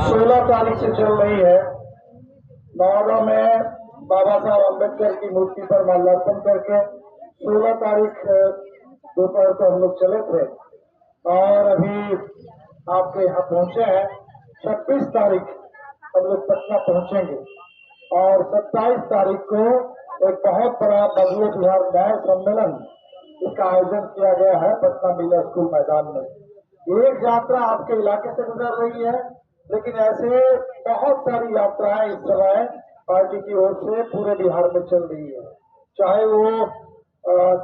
16 तारीख से चल रही है। नवादा में बाबा साहब अम्बेडकर की मूर्ति पर माल्यार्पण करके 16 तारीख दोपहर को हम लोग चले थे और अभी आपके यहाँ पहुंचे हैं। 26 तारीख हम लोग पटना पहुंचेंगे और 27 तारीख को एक बहुत बड़ा बदले बिहार न्याय सम्मेलन इसका आयोजन किया गया है पटना मिला स्कूल मैदान में। एक यात्रा आपके इलाके से गुजर रही है, लेकिन ऐसे बहुत सारी यात्राएं इस समय पार्टी की ओर से पूरे बिहार में चल रही है। चाहे वो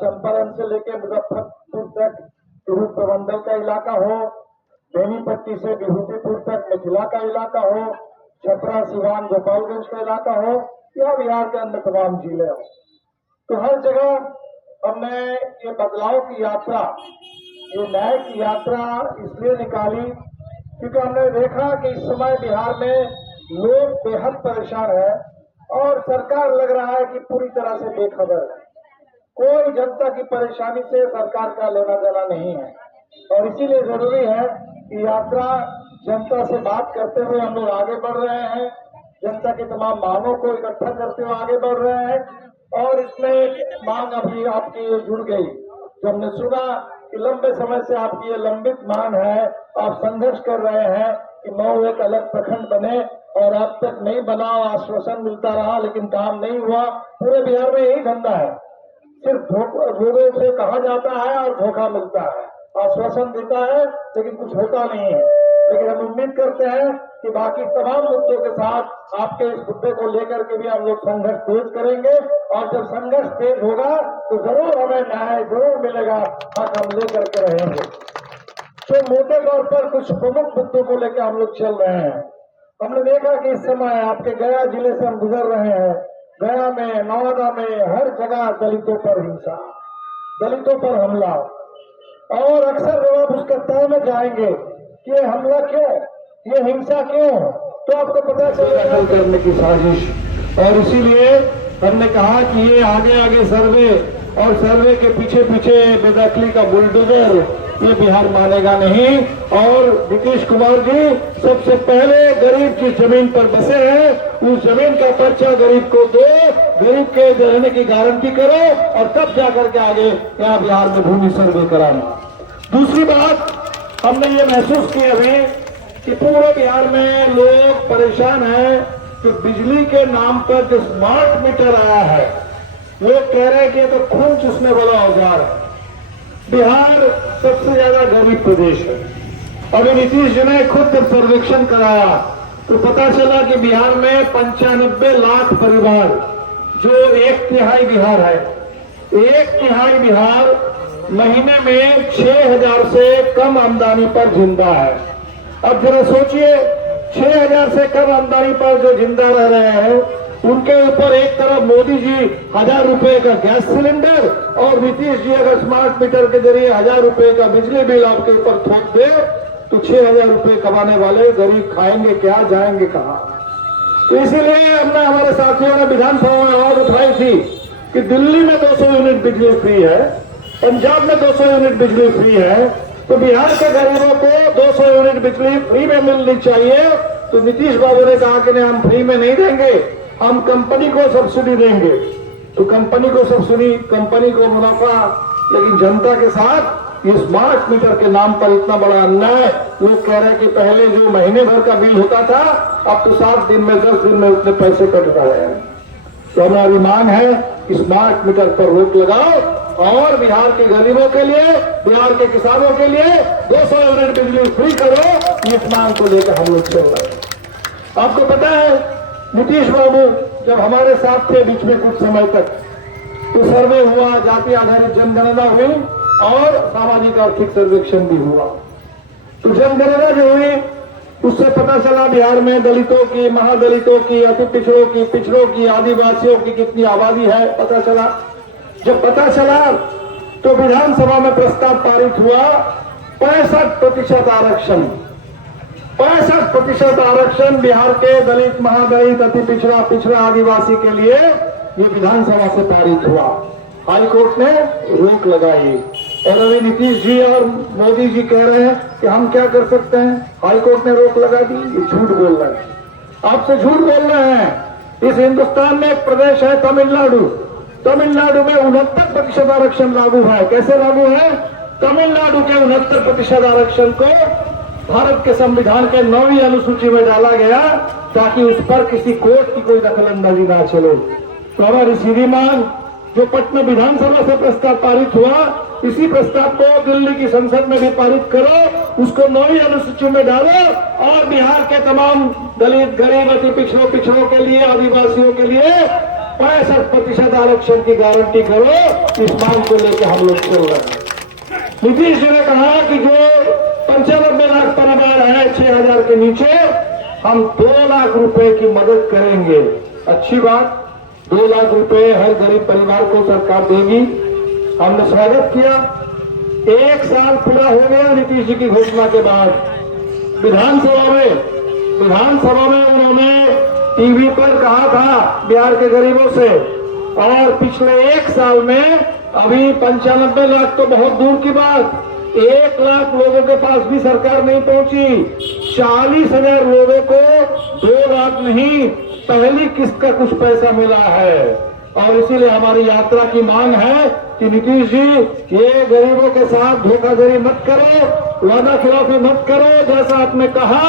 चंपारण से लेकर मुजफ्फरपुर तक तिरहुत प्रमंडल का इलाका हो, बेनीपट्टी से विभूतिपुर तक मिथिला का इलाका हो, छपरा सिवान गोपालगंज का इलाका हो या बिहार के अन्य तमाम जिले हो, तो हर जगह हमने ये बदलाव की यात्रा, ये न्याय की यात्रा इसलिए निकाली क्योंकि हमने देखा कि इस समय बिहार में लोग बेहद परेशान है और सरकार लग रहा है कि पूरी तरह से बेखबर है। कोई जनता की परेशानी से सरकार का लेना देना नहीं है और इसीलिए जरूरी है कि यात्रा जनता से बात करते हुए हम लोग आगे बढ़ रहे हैं। जनता की तमाम मांगों को इकट्ठा करते हुए आगे बढ़ रहे हैं और इसमें मांग अभी आपकी जुड़ गई। जो हमने सुना कि लंबे समय से आपकी ये लंबित मांग है, आप संघर्ष कर रहे हैं कि मऊ एक अलग प्रखंड बने और अब तक नहीं बना, आश्वासन मिलता रहा लेकिन काम नहीं हुआ। पूरे बिहार में यही धंधा है, सिर्फ लोगों से कहा जाता है और धोखा मिलता है, आश्वासन देता है लेकिन कुछ होता नहीं है। लेकिन हम उम्मीद करते हैं कि बाकी तमाम मुद्दों के साथ आपके इस मुद्दे को लेकर के भी हम लोग संघर्ष तेज करेंगे और जब संघर्ष तेज होगा तो जरूर हमें न्याय जरूर मिलेगा, हक हम लेकर के रहेंगे। तो मोटे तौर पर कुछ प्रमुख मुद्दों को लेकर हम लोग चल रहे हैं। हमने देखा कि इस समय आपके गया जिले से हम गुजर रहे हैं। गया में, नवादा में हर जगह दलितों पर हिंसा, दलितों पर हमला और अक्सर जब आप उसके तह में जाएंगे कि ये हमला क्यों, ये हिंसा क्यों, तो आपको पता चलेगा करने की साजिश। और इसीलिए हमने कहा कि ये आगे आगे सर्वे और सर्वे के पीछे पीछे बेदखली का बुलडोजर ये बिहार मानेगा नहीं। और नीतीश कुमार जी सबसे पहले गरीब की जमीन पर बसे हैं, उस जमीन का पर्चा गरीब को दो, गरीब के रहने की गारंटी करो और तब जाकर के आगे यहाँ बिहार में भूमि सर्वे कराना। दूसरी बात, हमने ये महसूस की अभी कि पूरे बिहार में लोग परेशान हैं कि बिजली के नाम पर जो स्मार्ट मीटर आया है, लोग कह रहे हैं कि ये तो खून चूसने वाला औजार है। बिहार सबसे ज्यादा गरीब प्रदेश है। अभी नीतीश जी ने खुद जब सर्वेक्षण कराया तो पता चला कि बिहार में 95 लाख परिवार, जो 1/3 बिहार है, 1/3 बिहार महीने में 6,000 से कम आमदनी पर जिंदा है। अब जरा सोचिए, 6,000 से कम आमदनी पर जो जिंदा रह रहे हैं उनके ऊपर एक तरफ मोदी जी 1,000 रुपए का गैस सिलेंडर और नीतीश जी अगर स्मार्ट मीटर के जरिए 1,000 रुपए का बिजली बिल आपके ऊपर थोप दे तो 6,000 रुपए कमाने वाले गरीब खाएंगे क्या, जाएंगे कहाँ। तो इसीलिए हमने, हमारे साथियों ने विधानसभा में आवाज उठाई थी कि दिल्ली में 200 यूनिट बिजली फ्री है, पंजाब में 200 यूनिट बिजली फ्री है, तो बिहार के गरीबों को 200 यूनिट बिजली फ्री में मिलनी चाहिए। तो नीतीश बाबू ने कहा कि नहीं, हम फ्री में नहीं देंगे, हम कंपनी को सब्सिडी देंगे। तो कंपनी को सब्सिडी, कंपनी को मुनाफा, लेकिन जनता के साथ ये स्मार्ट मीटर के नाम पर इतना बड़ा अन्याय। लोग कह रहे हैं कि पहले जो महीने भर का बिल होता था अब तो 7 दिन में 10 दिन में उतने पैसे कट रहे हैं। तो हमारी मांग है कि स्मार्ट मीटर पर रोक लगाओ और बिहार के गरीबों के लिए, बिहार के किसानों के लिए 200 यूनिट बिजली फ्री करो। इस मांग को लेकर हम लोग चल रहे हैं। आपको पता है नीतीश बाबू जब हमारे साथ थे बीच में कुछ समय तक, तो सर्वे हुआ, जाति आधारित जनगणना हुई और सामाजिक आर्थिक सर्वेक्षण भी हुआ। तो जनगणना जो हुई उससे पता चला बिहार में दलितों की, महादलितों की, अति पिछड़ों की, आदिवासियों की कितनी आबादी है पता चला। जब पता चला तो विधानसभा में प्रस्ताव पारित हुआ 65% आरक्षण, 65% आरक्षण बिहार के दलित, महादलित, अति पिछड़ा आदिवासी के लिए ये विधानसभा से पारित हुआ। हाईकोर्ट ने रोक लगाई और अभी नीतीश जी और मोदी जी कह रहे हैं कि हम क्या कर सकते हैं, हाईकोर्ट ने रोक लगा दी। ये झूठ बोल रहे हैं, आपसे झूठ बोल रहे हैं। इस हिंदुस्तान में एक प्रदेश है तमिलनाडु, तमिलनाडु में 69% आरक्षण लागू है। कैसे लागू है? तमिलनाडु के 69% आरक्षण को भारत के संविधान के 9वीं अनुसूची में डाला गया ताकि उस पर किसी कोर्ट की कोई दखलंदाजी ना चले। तो हमारी सीधी मांग जो पटना विधानसभा से प्रस्ताव पारित हुआ, इसी प्रस्ताव को दिल्ली की संसद में भी पारित करो, उसको 9वीं अनुसूची में डालो और बिहार के तमाम दलित, गरीब, अति पिछड़ों के लिए, आदिवासियों के लिए 65% आरक्षण की गारंटी करो। इस मांग को लेकर हम लोग चल रहे हैं। नीतीश जी ने कहा कि जो 95 लाख परिवार है 6,000 के नीचे, हम 2 लाख रुपए की मदद करेंगे। अच्छी बात, 2 लाख रुपए हर गरीब परिवार को सरकार देगी। हमने स्वागत किया। 1 साल पूरा हो गया नीतीश जी की घोषणा के बाद। विधानसभा में उन्होंने टीवी पर कहा था बिहार के गरीबों से, और पिछले 1 साल में अभी 95 लाख तो बहुत दूर की बात, 1 लाख लोगों के पास भी सरकार नहीं पहुंची। 40,000 लोगों को 2 लाख नहीं, पहली किस्त का कुछ पैसा मिला है। और इसीलिए हमारी यात्रा की मांग है कि नीतीश जी, ये गरीबों के साथ धोखाधड़ी मत करो, वादा खिलाफी मत करो। जैसा आपने कहा,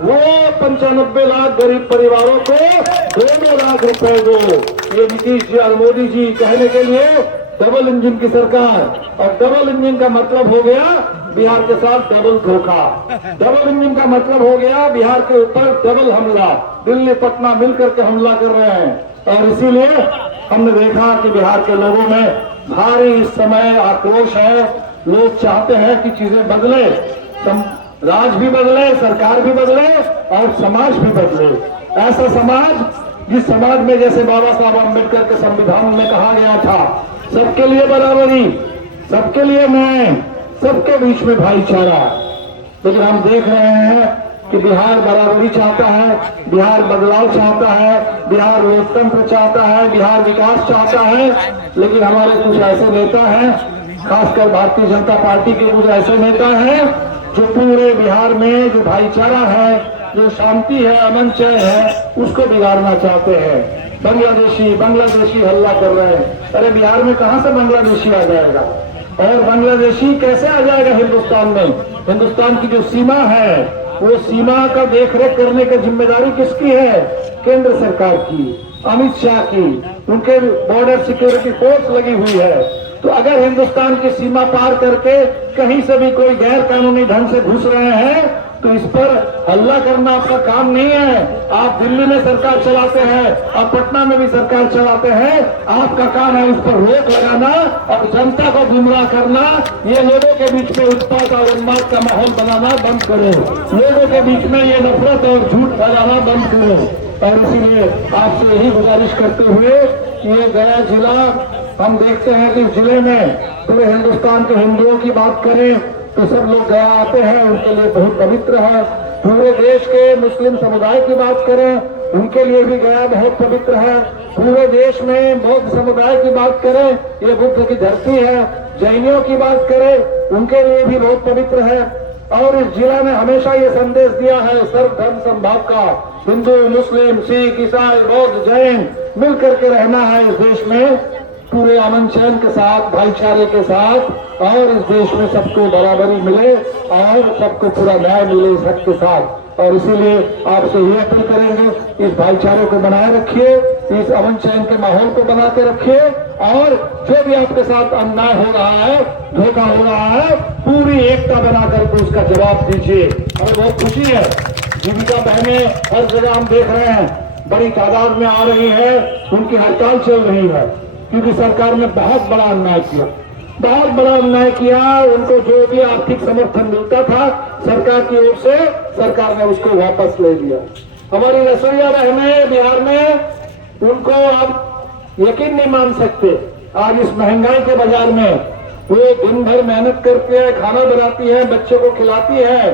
वो 95 लाख गरीब परिवारों को 2 लाख रुपए दो। ये नीतीश जी और मोदी जी कहने के लिए डबल इंजन की सरकार, और डबल इंजन का मतलब हो गया बिहार के साथ डबल धोखा। डबल इंजन का मतलब हो गया बिहार के ऊपर डबल हमला। दिल्ली पटना मिलकर के हमला कर रहे हैं, और इसीलिए हमने देखा कि बिहार के लोगों में भारी इस समय आक्रोश है। लोग चाहते हैं कि चीजें बदले, राज भी बदले, सरकार भी बदले और समाज भी बदले। ऐसा समाज, जिस समाज में जैसे बाबा साहब अम्बेडकर के संविधान में कहा गया था, सबके लिए बराबरी, सबके लिए न्याय, सबके बीच में भाईचारा। लेकिन हम देख रहे हैं कि बिहार बराबरी चाहता है, बिहार बदलाव चाहता है, बिहार लोकतंत्र चाहता है, बिहार विकास चाहता है। लेकिन हमारे कुछ ऐसे नेता हैं, खासकर भारतीय जनता पार्टी के कुछ ऐसे नेता हैं जो पूरे बिहार में जो भाईचारा है, जो शांति है, अमन चैन है, उसको बिगाड़ना चाहते हैं। बांग्लादेशी हल्ला कर रहे हैं। अरे बिहार में कहां से बांग्लादेशी आ जाएगा, और बांग्लादेशी कैसे आ जाएगा हिंदुस्तान में? हिंदुस्तान की जो सीमा है, वो सीमा का देखरेख करने की जिम्मेदारी किसकी है? केंद्र सरकार की, अमित शाह की, उनके बॉर्डर सिक्योरिटी फोर्स लगी हुई है। तो अगर हिंदुस्तान की सीमा पार करके कहीं से भी कोई गैर कानूनी ढंग से घुस रहे हैं, तो इस पर हल्ला करना आपका काम नहीं है। आप दिल्ली में सरकार चलाते हैं, आप पटना में भी सरकार चलाते हैं, आपका काम है उस पर रोक लगाना और जनता को गुमराह करना। ये लोगों के बीच में उत्पात और उन्माद का माहौल बनाना बंद करो, लोगों के बीच में ये नफरत और झूठ फैलाना बंद करो। और इसीलिए आपसे यही गुजारिश करते हुए, ये गया जिला, हम देखते हैं कि जिले में पूरे हिंदुस्तान के हिंदुओं की बात करें तो सब लोग गया आते हैं, उनके लिए बहुत पवित्र है। पूरे देश के मुस्लिम समुदाय की बात करें, उनके लिए भी गया बहुत पवित्र है। पूरे देश में बौद्ध समुदाय की बात करें, ये बुद्ध की धरती है। जैनियों की बात करें, उनके लिए भी बहुत पवित्र है। और इस जिला ने हमेशा ये संदेश दिया है सर्वधर्म समभाव का। हिंदू, मुस्लिम, सिख, ईसाई, बौद्ध, जैन मिलकर के रहना है इस देश में, पूरे अमन चैन के साथ, भाईचारे के साथ, और इस देश में सबको बराबरी मिले और सबको पूरा न्याय मिले इस हक के साथ। और इसीलिए आपसे ये अपील करेंगे, इस भाईचारे को बनाए रखिए, इस अमन चैन के माहौल को बना के रखिए, और जो भी आपके साथ अन्याय हो रहा है, धोखा हो रहा है, पूरी एकता बना करके उसका जवाब दीजिए। हमें बहुत खुशी है, जीविका बहनें हर जगह हम देख रहे हैं बड़ी तादाद में आ रही है, उनकी हड़ताल चल रही है, क्योंकि सरकार ने बहुत बड़ा अन्याय किया, बहुत बड़ा अन्याय किया। उनको जो भी आर्थिक समर्थन मिलता था सरकार की ओर से, सरकार ने उसको वापस ले लिया। हमारी रसोईया बहनें बिहार में, उनको आप यकीन नहीं मान सकते, आज इस महंगाई के बाजार में वो दिन भर मेहनत करती है, खाना बनाती है, बच्चों को खिलाती है,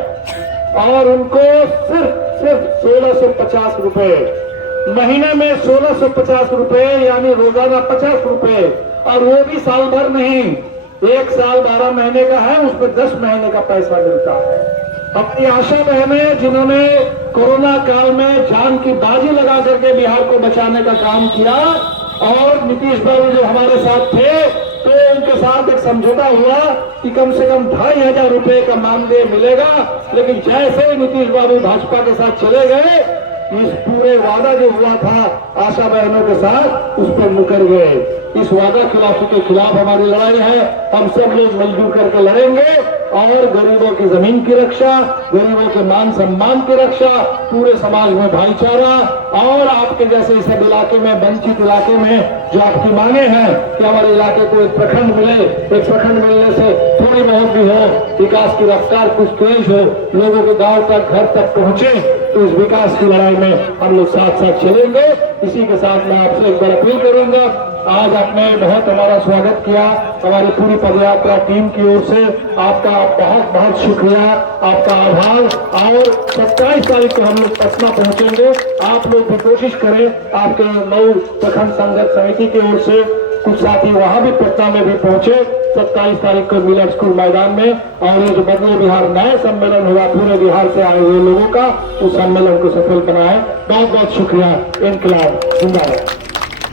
और उनको सिर्फ 1650 रुपए महीने में, 1650 रुपए, यानी रोजाना 50 रुपए, और वो भी साल भर नहीं, 1 साल 12 महीने का है, उस पर 10 महीने का पैसा मिलता है। अपनी आशा बहनें जिन्होंने कोरोना काल में जान की बाजी लगा करके बिहार को बचाने का काम किया, और नीतीश बाबू जो हमारे साथ थे, तो उनके साथ एक समझौता हुआ कि कम से कम 2,500 रुपए का मानदेय मिलेगा। लेकिन जैसे ही नीतीश बाबू भाजपा के साथ चले गए, इस पूरे वादा जो हुआ था आशा बहनों के साथ, उस पर मुकर गए। इस वादा खिलाफी के खिलाफ हमारी लड़ाई है। हम सब लोग मिलजुल करके लड़ेंगे और गरीबों की जमीन की रक्षा, गरीबों के मान सम्मान की रक्षा, पूरे समाज में भाईचारा, और आपके जैसे इस इलाके में, वंचित इलाके में जो आपकी मांगे हैं कि हमारे इलाके को एक प्रखंड मिले, एक प्रखंड मिलने से थोड़ी बहुत भी हो, विकास की रफ्तार कुछ तेज हो, लोगों के गांव तक, घर तक पहुंचे, तो इस विकास की लड़ाई में हम लोग साथ साथ चलेंगे। इसी के साथ मैं आपसे एक बार अपील करूंगा, आज आपने बहुत हमारा स्वागत किया, हमारी पूरी पदयात्रा टीम की ओर से आपका बहुत बहुत शुक्रिया, आपका आभार। और 27 तारीख को हम लोग पटना पहुंचेंगे। आप लोग भी कोशिश करें, आपके 9 प्रखंड संघर्ष समिति की ओर से कुछ साथी वहां भी पटना में भी पहुंचे 27 तारीख को मिलर स्कूल मैदान में। और ये जो बदले बिहार नया सम्मेलन हुआ पूरे बिहार से आए हुए लोगों का, उस सम्मेलन को सफल बनाए। बहुत बहुत शुक्रिया। इनकलाब जिंदाबाद।